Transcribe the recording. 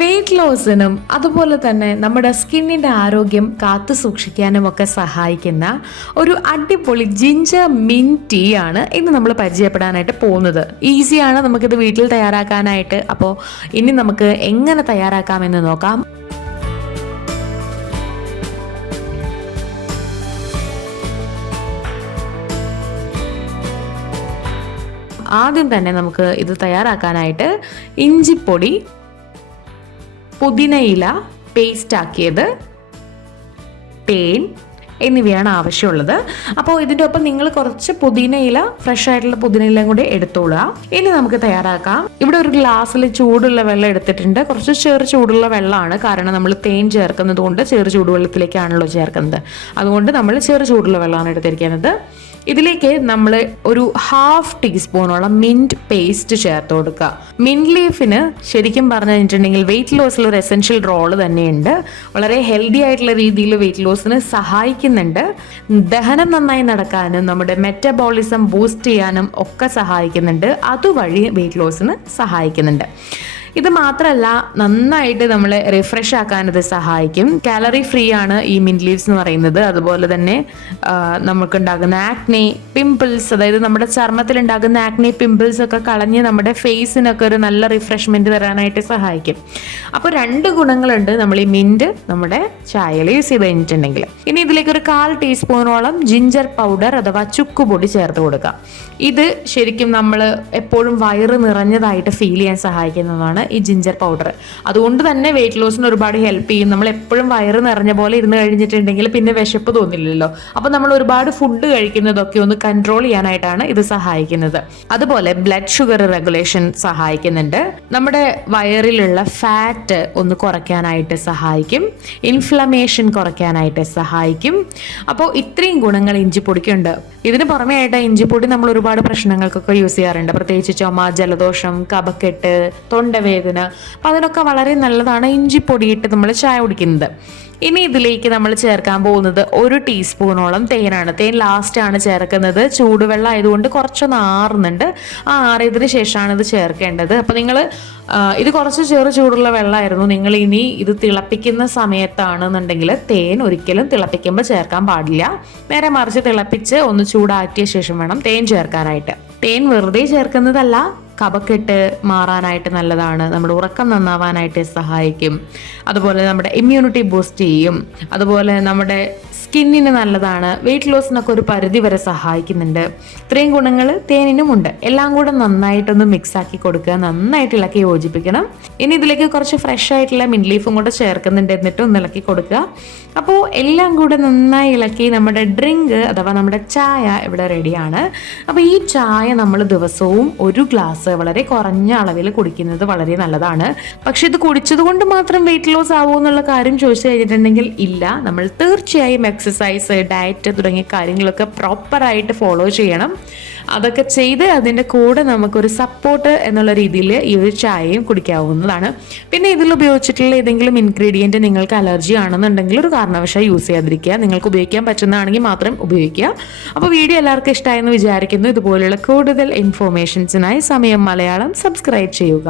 Wait ലോസിനും അതുപോലെ തന്നെ നമ്മുടെ സ്കിന്നിൻ്റെ ആരോഗ്യം കാത്തു സൂക്ഷിക്കാനും ഒക്കെ സഹായിക്കുന്ന ഒരു അടിപൊളി ജിഞ്ചർ മിൻറ്റ് ടീ ആണ് ഇന്ന് നമ്മൾ പരിചയപ്പെടാനായിട്ട് പോകുന്നത്. ഈസിയാണ് നമുക്കിത് വീട്ടിൽ തയ്യാറാക്കാനായിട്ട്. അപ്പോൾ ഇനി നമുക്ക് എങ്ങനെ തയ്യാറാക്കാമെന്ന് നോക്കാം. ആദ്യം തന്നെ നമുക്ക് ഇത് തയ്യാറാക്കാനായിട്ട് ഇഞ്ചിപ്പൊടി, പുതിനയില പേസ്റ്റ് ആക്കിയത്, തേൻ എന്നിവയാണ് ആവശ്യമുള്ളത്. അപ്പോൾ ഇതിൻ്റെ ഒപ്പം നിങ്ങൾ കുറച്ച് പുതിനയില, ഫ്രഷ് ആയിട്ടുള്ള പുതിനയിലയും കൂടി എടുത്തോളുക. ഇനി നമുക്ക് തയ്യാറാക്കാം. ഇവിടെ ഒരു ഗ്ലാസ്സിൽ ചൂടുള്ള വെള്ളം എടുത്തിട്ടുണ്ട്. കുറച്ച് ചെറു ചൂടുള്ള വെള്ളമാണ്, കാരണം നമ്മൾ തേൻ ചേർക്കുന്നത് കൊണ്ട് ചെറു ചൂടുവെള്ളത്തിലേക്കാണല്ലോ ചേർക്കുന്നത്. അതുകൊണ്ട് നമ്മൾ ചെറു ചൂടുള്ള വെള്ളമാണ് എടുത്തിരിക്കുന്നത്. ഇതിലേക്ക് നമ്മൾ ഒരു 1/2 ടീസ്പൂണോളം മിൻറ്റ് പേസ്റ്റ് ചേർത്ത് കൊടുക്കുക. മിൻറ്റ് ലീഫിന് ശരിക്കും പറഞ്ഞു കഴിഞ്ഞിട്ടുണ്ടെങ്കിൽ വെയിറ്റ് ലോസിൽ ഒരു എസെൻഷ്യൽ റോള് തന്നെയുണ്ട്. വളരെ ഹെൽത്തി ആയിട്ടുള്ള രീതിയിൽ വെയിറ്റ് ലോസിന് സഹായിക്കുന്നുണ്ട്. ദഹനം നന്നായി നടക്കാനും നമ്മുടെ മെറ്റബോളിസം ബൂസ്റ്റ് ചെയ്യാനും ഒക്കെ സഹായിക്കുന്നുണ്ട്. അതുവഴി വെയിറ്റ് ലോസിന് സഹായിക്കുന്നുണ്ട്. ഇത് മാത്രമല്ല, നന്നായിട്ട് നമ്മളെ റിഫ്രഷ് ആക്കാൻ ഇത് സഹായിക്കും. കാലറി ഫ്രീ ആണ് ഈ മിൻറ്റ് ലീവ്സ് എന്ന് പറയുന്നത്. അതുപോലെ തന്നെ നമുക്കുണ്ടാകുന്ന ആക്നെ, പിമ്പിൾസ്, അതായത് നമ്മുടെ ചർമ്മത്തിൽ ഉണ്ടാകുന്ന ആക്നെ, പിമ്പിൾസ് ഒക്കെ കളഞ്ഞ് നമ്മുടെ ഫേസിനൊക്കെ ഒരു നല്ല റിഫ്രഷ്മെന്റ് തരാനായിട്ട് സഹായിക്കും. അപ്പോൾ 2 ഗുണങ്ങളുണ്ട് നമ്മൾ ഈ മിൻറ്റ് നമ്മുടെ ചായയിൽ യൂസ് ചെയ്ത് കഴിഞ്ഞിട്ടുണ്ടെങ്കിൽ. ഇനി ഇതിലേക്ക് ഒരു 1/4 ടീസ്പൂണോളം ജിഞ്ചർ പൗഡർ അഥവാ ചുക്കുപൊടി ചേർത്ത് കൊടുക്കാം. ഇത് ശരിക്കും നമ്മൾ എപ്പോഴും വയറ് നിറഞ്ഞതായിട്ട് ഫീൽ ചെയ്യാൻ സഹായിക്കുന്നതാണ് ഈ ജിഞ്ചർ പൗഡർ. അതുകൊണ്ട് തന്നെ വെയിറ്റ് ലോസിന് ഒരുപാട് ഹെൽപ്പ് ചെയ്യും. നമ്മൾ എപ്പോഴും വയറ് നിറഞ്ഞ പോലെ ഇരുന്ന് കഴിഞ്ഞിട്ടുണ്ടെങ്കിൽ പിന്നെ വിശപ്പ് തോന്നില്ലല്ലോ. അപ്പോൾ നമ്മൾ ഒരുപാട് ഫുഡ് കഴിക്കുന്നതൊക്കെ ഒന്ന് കൺട്രോൾ ചെയ്യാനായിട്ടാണ് ഇത് സഹായിക്കുന്നത്. അതുപോലെ ബ്ലഡ് ഷുഗർ റെഗുലേഷൻ സഹായിക്കുന്നുണ്ട്. നമ്മുടെ വയറിലുള്ള ഫാറ്റ് ഒന്ന് കുറയ്ക്കാനായിട്ട് സഹായിക്കും. ഇൻഫ്ലമേഷൻ കുറയ്ക്കാനായിട്ട് സഹായിക്കും. അപ്പോൾ ഇത്രയും ഗുണങ്ങൾ ഇഞ്ചിപ്പൊടിക്കുണ്ട്. ഇതിന് പുറമെ ആയിട്ട് ഇഞ്ചിപ്പൊടി നമ്മൾ ഒരുപാട് പ്രശ്നങ്ങൾക്കൊക്കെ യൂസ് ചെയ്യാറുണ്ട്. പ്രത്യേകിച്ച് ചുമ, ജലദോഷം, കഫക്കെട്ട്, തൊണ്ടവേദന. അപ്പം അതിനൊക്കെ വളരെ നല്ലതാണ് ഇഞ്ചിപ്പൊടിയിട്ട് നമ്മൾ ചായ കുടിക്കുന്നത്. ഇനി ഇതിലേക്ക് നമ്മൾ ചേർക്കാൻ പോകുന്നത് 1 ടീസ്പൂണോളം തേനാണ്. തേൻ ലാസ്റ്റ് ആണ് ചേർക്കുന്നത്. ചൂടുവെള്ളം ആയതുകൊണ്ട് കുറച്ചൊന്ന് ആറുന്നുണ്ട്. ആറിയതിന് ശേഷമാണ് ഇത് ചേർക്കേണ്ടത്. അപ്പോൾ നിങ്ങൾ ഇത് കുറച്ച് ചെറു ചൂടുള്ള വെള്ളമായിരുന്നു. നിങ്ങൾ ഇനി ഇത് തിളപ്പിക്കുന്ന സമയത്താണെന്നുണ്ടെങ്കിൽ തേൻ ഒരിക്കലും തിളപ്പിക്കുമ്പോൾ ചേർക്കാൻ പാടില്ല. നേരെ മറിച്ച് തിളപ്പിച്ച് ഒന്ന് ചൂടാറ്റിയ ശേഷം വേണം തേൻ ചേർക്കാനായിട്ട്. തേൻ വെറുതെ ചേർക്കുന്നതല്ല, കഫക്കെട്ട് മാറാനായിട്ട് നല്ലതാണ്. നമ്മുടെ ഉറക്കം നന്നാവാനായിട്ട് സഹായിക്കും. അതുപോലെ നമ്മുടെ ഇമ്മ്യൂണിറ്റി ബൂസ്റ്റ് ചെയ്യും. അതുപോലെ നമ്മുടെ സ്കിന്നിന് നല്ലതാണ്. വെയിറ്റ് ലോസിനൊക്കെ ഒരു പരിധി വരെ സഹായിക്കുന്നുണ്ട്. ഇത്രയും ഗുണങ്ങൾ തേനിനുമുണ്ട്. എല്ലാം കൂടെ നന്നായിട്ടൊന്ന് മിക്സ് ആക്കി കൊടുക്കുക. നന്നായിട്ട് ഇളക്കി യോജിപ്പിക്കണം. ഇനി ഇതിലേക്ക് കുറച്ച് ഫ്രഷ് ആയിട്ടുള്ള മിൻറ്റ് ലീഫും കൂടെ ചേർക്കുന്നുണ്ട്. എന്നിട്ട് ഒന്ന് ഇളക്കി കൊടുക്കുക. അപ്പോൾ എല്ലാം കൂടെ നന്നായി ഇളക്കി നമ്മുടെ ഡ്രിങ്ക് അഥവാ നമ്മുടെ ചായ ഇവിടെ റെഡിയാണ്. അപ്പോൾ ഈ ചായ നമ്മൾ ദിവസവും 1 ഗ്ലാസ് വളരെ കുറഞ്ഞ അളവിൽ കുടിക്കുന്നത് വളരെ നല്ലതാണ്. പക്ഷെ ഇത് കുടിച്ചത് കൊണ്ട് മാത്രം വെയിറ്റ് ലോസ് ആവുമോ എന്നുള്ള കാര്യം ചോദിച്ചു കഴിഞ്ഞിട്ടുണ്ടെങ്കിൽ ഇല്ല. നമ്മൾ തീർച്ചയായും എക്സസൈസ്, ഡയറ്റ് തുടങ്ങിയ കാര്യങ്ങളൊക്കെ പ്രോപ്പറായിട്ട് ഫോളോ ചെയ്യണം. അതൊക്കെ ചെയ്ത് അതിൻ്റെ കൂടെ നമുക്കൊരു സപ്പോർട്ട് എന്നുള്ള രീതിയിൽ ഈ ഒരു ചായയും കുടിക്കാവുന്നതാണ്. പിന്നെ ഇതിൽ ഉപയോഗിച്ചിട്ടുള്ള ഏതെങ്കിലും ഇൻഗ്രീഡിയൻറ്റ് നിങ്ങൾക്ക് അലർജി ആണെന്നുണ്ടെങ്കിൽ ഒരു കാരണവശാൽ യൂസ് ചെയ്യാതിരിക്കുക. നിങ്ങൾക്ക് ഉപയോഗിക്കാൻ പറ്റുന്നതാണെങ്കിൽ മാത്രം ഉപയോഗിക്കുക. അപ്പോൾ വീഡിയോ എല്ലാവർക്കും ഇഷ്ടമായെന്ന് വിചാരിക്കുന്നു. ഇതുപോലുള്ള കൂടുതൽ ഇൻഫോർമേഷൻസിനായി സമയം മലയാളം സബ്സ്ക്രൈബ് ചെയ്യുക.